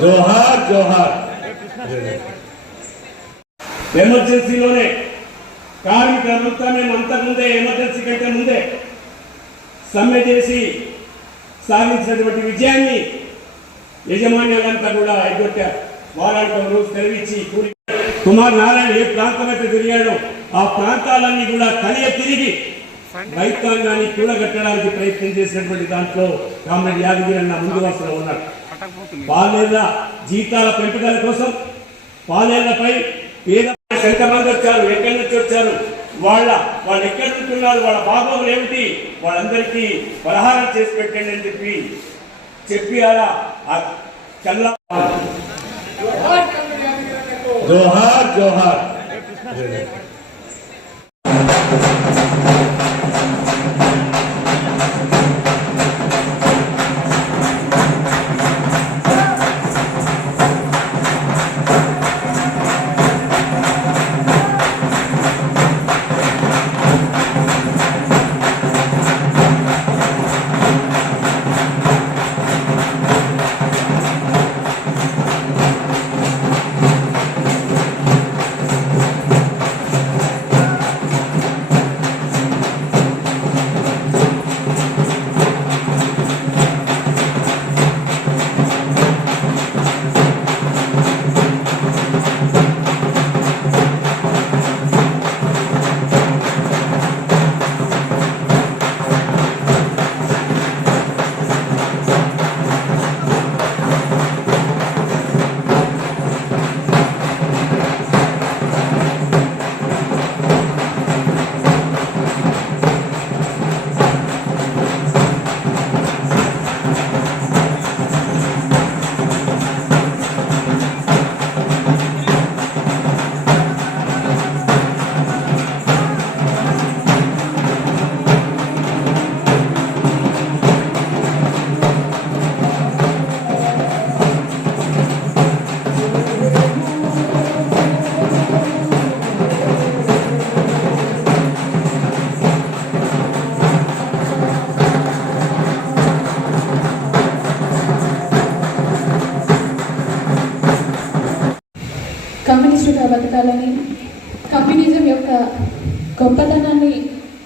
జోహార్ జోహార్. ఎమర్జెన్సీలోనే కార్మిక ప్రభుత్వం అంతకుముందే ఎమర్జెన్సీ కంటే ముందే సమ్మె చేసి సాధించినటువంటి విజయాన్ని యజమాన్యాలంతా కూడా ఎగ్గొట్టారు వారానికి రోజు తెరవిచ్చి కుమార్ నారాయణ ఏ ప్రాంతం అయితే తిరిగాడో ఆ ప్రాంతాలన్నీ కూడా కలియ తిరిగి రైతాంగాన్ని కూడగట్టడానికి ప్రయత్నం చేసినటువంటి దాంట్లో కామ్రేడ్ యాదగిరి అన్న ముందు వరుసలో ఉన్నాడు. పాలేళ్ళ జీతాల పెంపుదల కోసం పాలేళ్ళపై పేద ఎంతమంది వచ్చారు ఎక్కడి నుంచి వచ్చారు? వాళ్ళ వాళ్ళు ఎక్కడి నుంచి ఉన్నారు వాళ్ళ బాగోగులు ఏమిటి? వాళ్ళందరికీ పలహారం చేసి పెట్టండి అని చెప్పి చెప్పి అలా చల్ల జోహార్ జోహార్.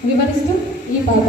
వివరిస్తూ ఈ పాట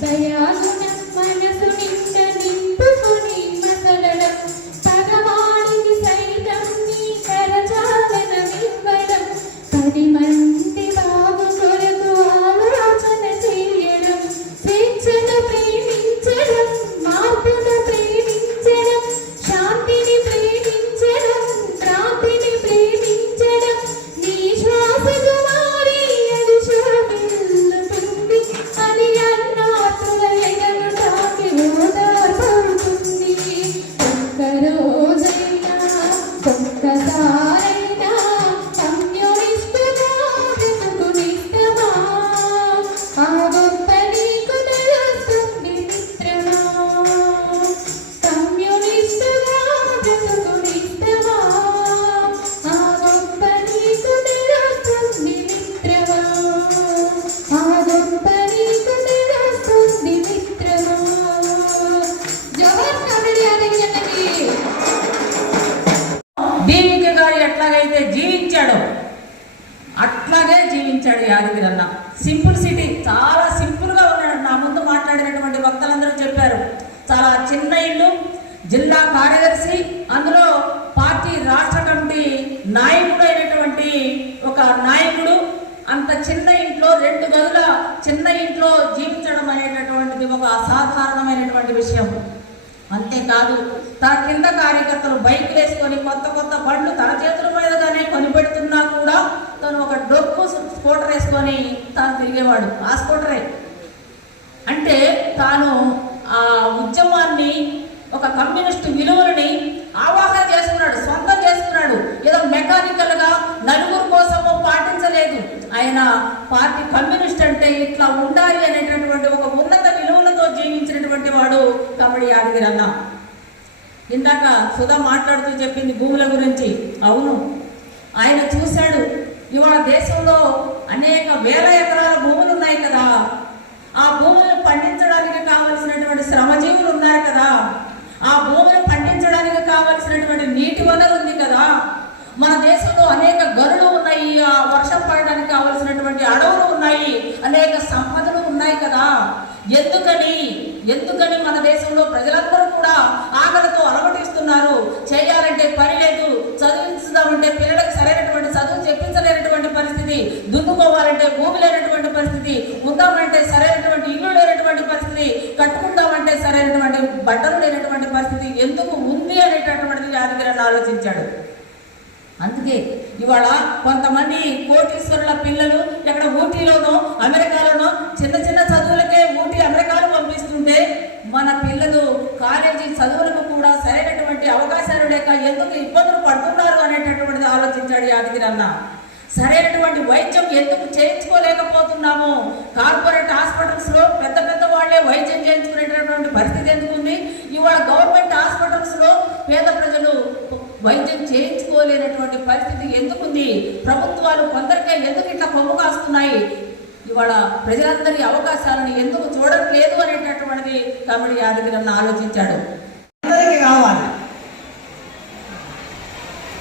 Daí కార్యదర్శి అందులో పార్టీ రాష్ట్ర కమిటీ నాయకుడు అయినటువంటి ఒక నాయకుడు అంత చిన్న ఇంట్లో రెండు గదుల చిన్న ఇంట్లో జీవించడం అనేటటువంటిది ఒక అసాధారణమైనటువంటి విషయం. అంతేకాదు తన కింద కార్యకర్తలు బైక్ వేసుకొని కొత్త కొత్త బండ్లు తన చేతుల మీదగానే కొనిపెడుతున్నా కూడా తను ఒక డొక్కు స్కూటర్ వేసుకొని తాను తిరిగేవాడు. ఆ స్కూటరే. అంటే తాను ఆ ఉద్యమాన్ని ఒక కమ్యూనిస్ట్ విలువలని ఆవాహన చేసుకున్నాడు సొంతం చేసుకున్నాడు. ఏదో మెకానికల్గా నలుగురు కోసము పాటించలేదు. ఆయన పార్టీ కమ్యూనిస్ట్ అంటే ఇట్లా ఉండాలి అనేటటువంటి ఒక ఉన్నత విలువలతో జీవించినటువంటి వాడు కబడ్డీ యాదగిరి అన్న. ఇందాక సుధా మాట్లాడుతూ చెప్పింది భూముల గురించి. అవును. ఆయన చూశాడు. ఇవాళ దేశంలో అనేక వేల ఎకరాల భూములు ఉన్నాయి కదా ఆ భూములను పండించడానికి కావలసినటువంటి శ్రమజీవులు ఉన్నారు కదా భూమిని పండించడానికి కావలసినటువంటి నీటి వనరు ఉంది కదా. మన దేశంలో అనేక గనులు ఉన్నాయి ఆ వర్షం పడడానికి కావలసినటువంటి అడవులు ఉన్నాయి అనేక సంపదలు ఉన్నాయి కదా. ఎందుకని? ఎందుకని మన దేశంలో ప్రజలందరూ కూడా ఆకలితో అలవటిస్తున్నారు చేయాలంటే పని లేదు చదివించుదామంటే పిల్లలకు సరైనటువంటి చదువు చెప్పించలేనటువంటి పరిస్థితి దున్నుకోవాలంటే భూమి లేనటువంటి పరిస్థితి ఉందామంటే సరైనటువంటి ఇల్లు లేనటువంటి పరిస్థితి కట్టుకు బట్టలు లేనటువంటి పరిస్థితి ఎందుకు ఉంది అనేటటువంటిది యాదగిరన్న ఆలోచించాడు. అందుకే ఇవాళ కొంతమంది కోటీశ్వరుల పిల్లలు ఎక్కడ ఊటీలోనో అమెరికాలోనో చిన్న చిన్న చదువులకే ఊటీ అమెరికాలు పంపిస్తుంటే మన పిల్లలు కాలేజీ చదువులకు కూడా సరైనటువంటి అవకాశాలు లేక ఎందుకు ఇబ్బందులు పడుతున్నారు అనేటటువంటిది ఆలోచించాడు యాదగిరి అన్న. సరైనటువంటి వైద్యం ఎందుకు చేయించుకోలేకపోతున్నాము? కార్పొరేట్ హాస్పిటల్స్లో పెద్ద పెద్ద వాళ్ళే వైద్యం చేయించుకునేటటువంటి పరిస్థితి ఎందుకు ఉంది? ఇవాళ గవర్నమెంట్ హాస్పిటల్స్లో పేద ప్రజలు వైద్యం చేయించుకోలేనటువంటి పరిస్థితి ఎందుకుంది ప్రభుత్వాలు కొందరికే ఎందుకు ఇట్లా కొమ్ము కాస్తున్నాయి? ఇవాళ ప్రజలందరి అవకాశాలను ఎందుకు చూడట్లేదు అనేటటువంటిది తమిళ యాదగిరి ఆలోచించాడు. అందరికీ కావాలి.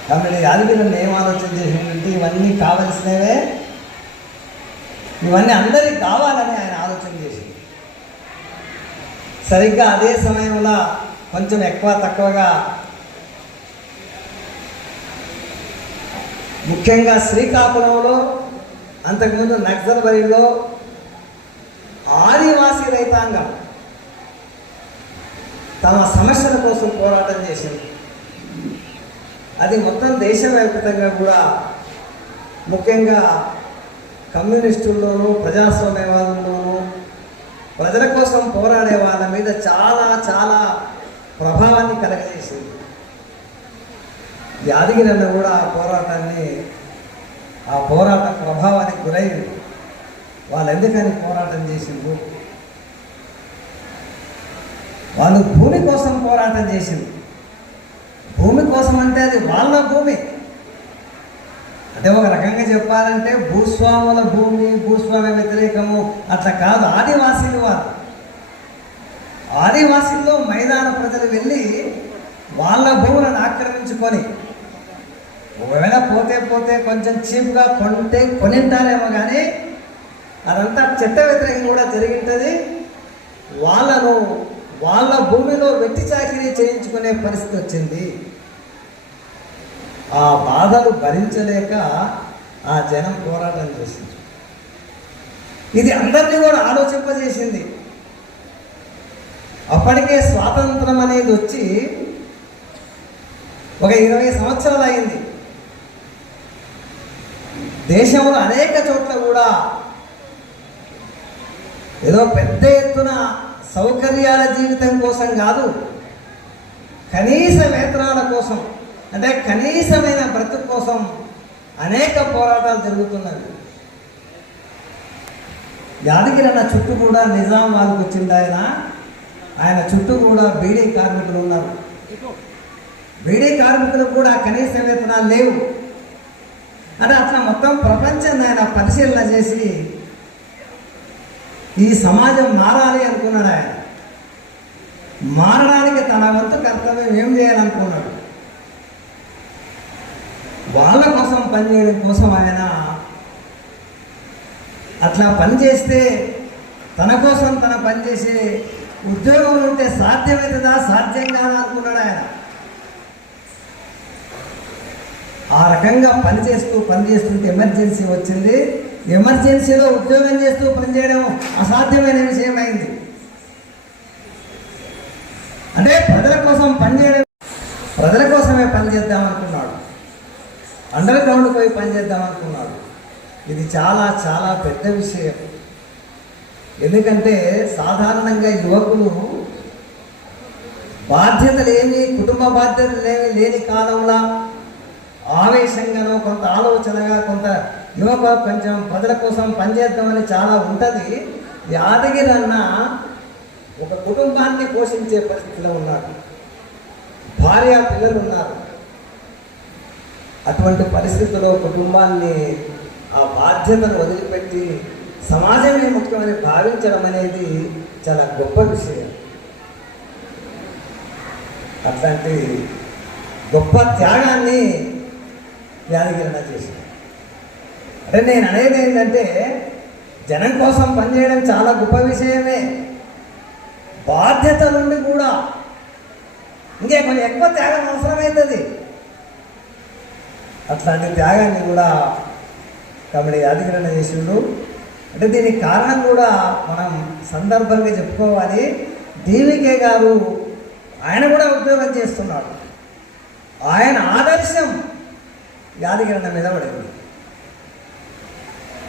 కాబట్టి యాదగిరిని ఏం ఆలోచన చేసినట్టు ఇవన్నీ కావలసినవే. ఇవన్నీ అందరికి కావాలని ఆయన ఆలోచన చేసింది. సరిగ్గా అదే సమయంలో కొంచెం ఎక్కువ తక్కువగా ముఖ్యంగా శ్రీకాకుళంలో అంతకుముందు నక్సల్బరిలో ఆదివాసీ రైతాంగం తమ సమస్యల కోసం పోరాటం చేసింది. అది మొత్తం దేశవ్యాప్తంగా కూడా ముఖ్యంగా కమ్యూనిస్టుల్లోనూ ప్రజాస్వామ్యవాదుల్లోనూ ప్రజల కోసం పోరాడే వాళ్ళ మీద చాలా చాలా ప్రభావాన్ని కలగజేసింది. యాదగిరి అన్న కూడా ఆ పోరాటాన్ని ఆ పోరాట ప్రభావానికి గురైంది వాళ్ళు ఎందుకని పోరాటం చేసిండ్రు? వాళ్ళు భూమి కోసం పోరాటం చేసింది భూమి కోసం అంటే అది వాళ్ళ భూమి. అంటే ఒక రకంగా చెప్పాలంటే భూస్వాముల భూమి భూస్వామ్య వ్యతిరేకము అట్లా కాదు. ఆదివాసీలు వారు ఆదివాసీల్లో మైదాన ప్రజలు వెళ్ళి వాళ్ళ భూములను ఆక్రమించుకొని ఒకవేళ పోతే పోతే కొంచెం చీప్గా కొంటే కొనింటారేమో కానీ అదంతా చట్ట వ్యతిరేకం కూడా జరిగింటుంది. వాళ్ళను వాళ్ళ భూమిలో వెట్టి చాకరీ చేయించుకునే పరిస్థితి వచ్చింది. ఆ బాధలు భరించలేక ఆ జనం పోరాటం చేసింది. ఇది అందరినీ కూడా ఆలోచింపజేసింది. అప్పటికే స్వాతంత్రం అనేది వచ్చి ఒక ఇరవై సంవత్సరాలు అయింది. దేశంలో అనేక చోట్ల కూడా ఏదో పెద్ద ఎత్తున సౌకర్యాల జీవితం కోసం కాదు కనీస వేతనాల కోసం అంటే కనీసమైన బ్రతుకు కోసం అనేక పోరాటాలు జరుగుతున్నవి. యాదగిరి అన్న చుట్టూ కూడా నిజాం వాళ్ళకి వచ్చింది ఆయన. ఆయన చుట్టూ కూడా బీడీ కార్మికులు ఉన్నారు. బీడీ కార్మికులకు కూడా కనీస వేతనాలు లేవు. అంటే అట్లా మొత్తం ప్రపంచాన్ని ఆయన పరిశీలన చేసి ఈ సమాజం మారాలి అనుకున్నాడు ఆయన. మారడానికి తన వంతు కర్తవ్యం ఏం చేయాలనుకున్నాడు? వాళ్ళ కోసం పనిచేయడం కోసం ఆయన అట్లా పని చేస్తే తన కోసం తన పని చేసే ఉద్యోగం ఉంటే సాధ్యమవుతుందా సాధ్యం కాదా అనుకున్నాడు ఆయన. ఆ రకంగా పని చేస్తూ పని చేస్తుంటే ఎమర్జెన్సీ వచ్చింది. ఎమర్జెన్సీలో ఉద్యోగం చేస్తూ పనిచేయడం అసాధ్యమైన విషయం అయింది అంటే ప్రజల కోసం పనిచేయడం ప్రజల కోసమే పనిచేద్దాం అనుకున్నాడు. అండర్ గ్రౌండ్ పోయి పనిచేద్దాం అనుకున్నాడు. ఇది చాలా చాలా పెద్ద విషయం. ఎందుకంటే సాధారణంగా యువకులు బాధ్యతలేమి కుటుంబ బాధ్యతలేమి లేని కాలంలో ఆవేశంగానో కొంత ఆలోచనగా కొంత యువక కొంచెం ప్రజల కోసం పనిచేద్దామని చాలా ఉంటుంది. యాదగిరి అన్న ఒక కుటుంబాన్ని పోషించే పరిస్థితిలో ఉన్నారు. భార్య పిల్లలు ఉన్నారు. అటువంటి పరిస్థితుల్లో కుటుంబాన్ని ఆ బాధ్యతను వదిలిపెట్టి సమాజమే ముఖ్యమని భావించడం అనేది చాలా గొప్ప విషయం. అట్లాంటి గొప్ప త్యాగాన్ని యాదగిరిన చేసింది అంటే నేను అనేది ఏంటంటే జనం కోసం పనిచేయడం చాలా గొప్ప విషయమే. బాధ్యత నుండి కూడా ఇంకే కొంచెం ఎక్కువ త్యాగం అవసరమవుతుంది అట్లాంటి త్యాగాన్ని కూడా కాబట్టి అధికరణ చేసిండు. అంటే దీనికి కారణం కూడా మనం సందర్భంగా చెప్పుకోవాలి. దీవికే గారు ఆయన కూడా ఉద్యోగం చేస్తున్నాడు. ఆయన ఆదర్శం యాదగిరణ మీద పడింది.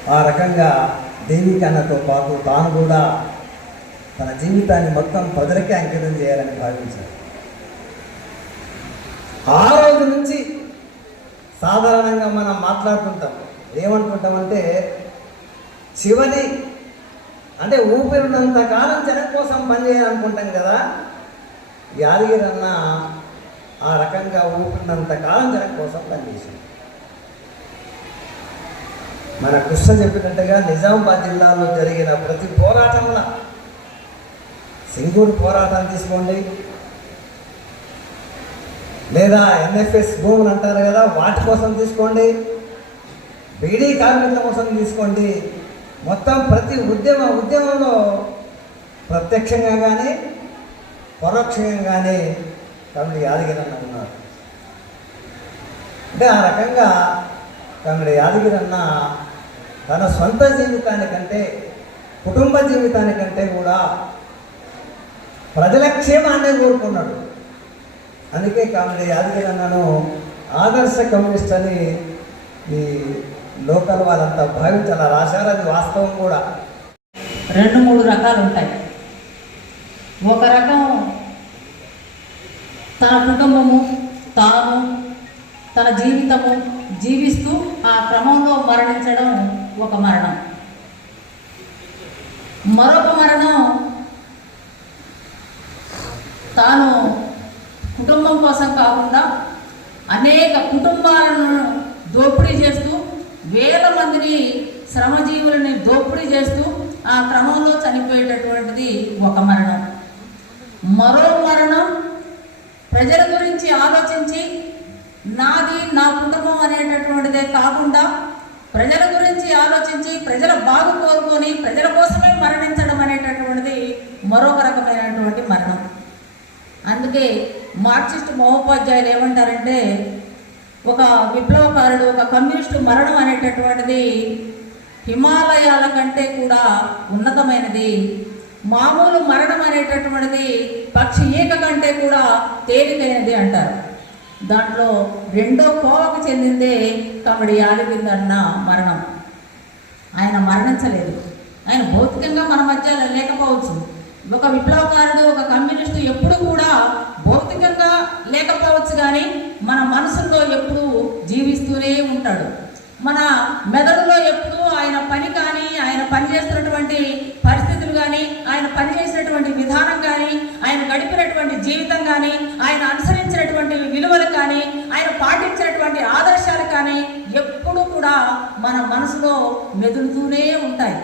ఆ రకంగా దేవికన్నతో పాటు తాను కూడా తన జీవితాన్ని మొత్తం ప్రజలకే అంకితం చేయాలని భావించారు. ఆ రోజు నుంచి సాధారణంగా మనం మాట్లాడుతుంటాం ఏమనుకుంటామంటే శివని అంటే ఊపిరి ఉన్నంత కాలం జనం కోసం పనిచేయాలనుకుంటాం కదా. యాదగిరి అన్న ఆ రకంగా ఊపిరినంత కాలం జనం కోసం పనిచేసింది మన కృష్ణ చెప్పినట్టుగా నిజామాబాద్ జిల్లాలో జరిగిన ప్రతి పోరాటంలో సింగూరు పోరాటం తీసుకోండి. లేదా ఎన్ఎఫ్ఎస్ భూములు అంటారు కదా వాటి కోసం తీసుకోండి. బీడీ కార్మికుల కోసం తీసుకోండి. మొత్తం ప్రతి ఉద్యమ ఉద్యమంలో ప్రత్యక్షంగా కానీ పరోక్షంగా కానీ కమిడి యాదగిరన్న ఉన్నారు అంటే ఆ రకంగా కమిడి యాదగిరన్న తన సొంత జీవితానికంటే కుటుంబ జీవితానికంటే కూడా ప్రజల క్షేమాన్ని కోరుకున్నాడు. అందుకే కామెడీ యాదగిరి అన్నను ఆదర్శ కమ్యూనిస్ట్ అని ఈ లోకల్ వాళ్ళంతా భావించాలి. రాశారు అది వాస్తవం కూడా. రెండు మూడు రకాలు ఉంటాయి. ఒక రకం తన కుటుంబము తాను తన జీవితము జీవిస్తూ ఆ క్రమంలో మరణించడం ఒక మరణం. మరొక మరణం తాను కుటుంబం కోసం కాకుండా అనేక కుటుంబాలను దోపిడీ చేస్తూ వేల మందిని శ్రమజీవులని దోపిడీ చేస్తూ ఆ క్రమంలో చనిపోయేటటువంటిది ఒక మరణం. మరో మరణం ప్రజల గురించి ఆలోచించి నాది నా కుటుంబం అనేటటువంటిదే కాకుండా ప్రజల గురించి ఆలోచించి ప్రజల బాగు కోరుకొని ప్రజల కోసమే మరణించడం అనేటటువంటిది మరొక రకమైనటువంటి మరణం. అందుకే మార్క్సిస్ట్ మహోపాధ్యాయులు ఏమంటారంటే ఒక విప్లవకారుడు ఒక కమ్యూనిస్టు మరణం అనేటటువంటిది హిమాలయాల కంటే కూడా ఉన్నతమైనది. మామూలు మరణం అనేటటువంటిది పక్షి ఈక కంటే కూడా తేలికైనది అంటారు. దాంట్లో రెండో కోవకు చెందిందే కమడి యాదగిరిదన్న మరణం. ఆయన మరణించలేదు. ఆయన భౌతికంగా మన మధ్య లేకపోవచ్చు. ఒక విప్లవకారుడు ఒక కమ్యూనిస్టు ఎప్పుడు కూడా భౌతికంగా లేకపోవచ్చు కానీ మన మనసులో ఎప్పుడూ జీవిస్తూనే ఉంటాడు. మన మెదడులో ఎప్పుడూ ఆయన పని కానీ ఆయన పనిచేస్తున్నటువంటి పరిస్థితులు కానీ ఆయన పనిచేసినటువంటి విధానం కానీ ఆయన గడిపినటువంటి జీవితం కానీ ఆయన అనుసరించినటువంటి విలువలు కానీ ఆయన పాటించినటువంటి ఆదర్శాలు కానీ ఎప్పుడు కూడా మన మనసులో మెదులుతూనే ఉంటాయి.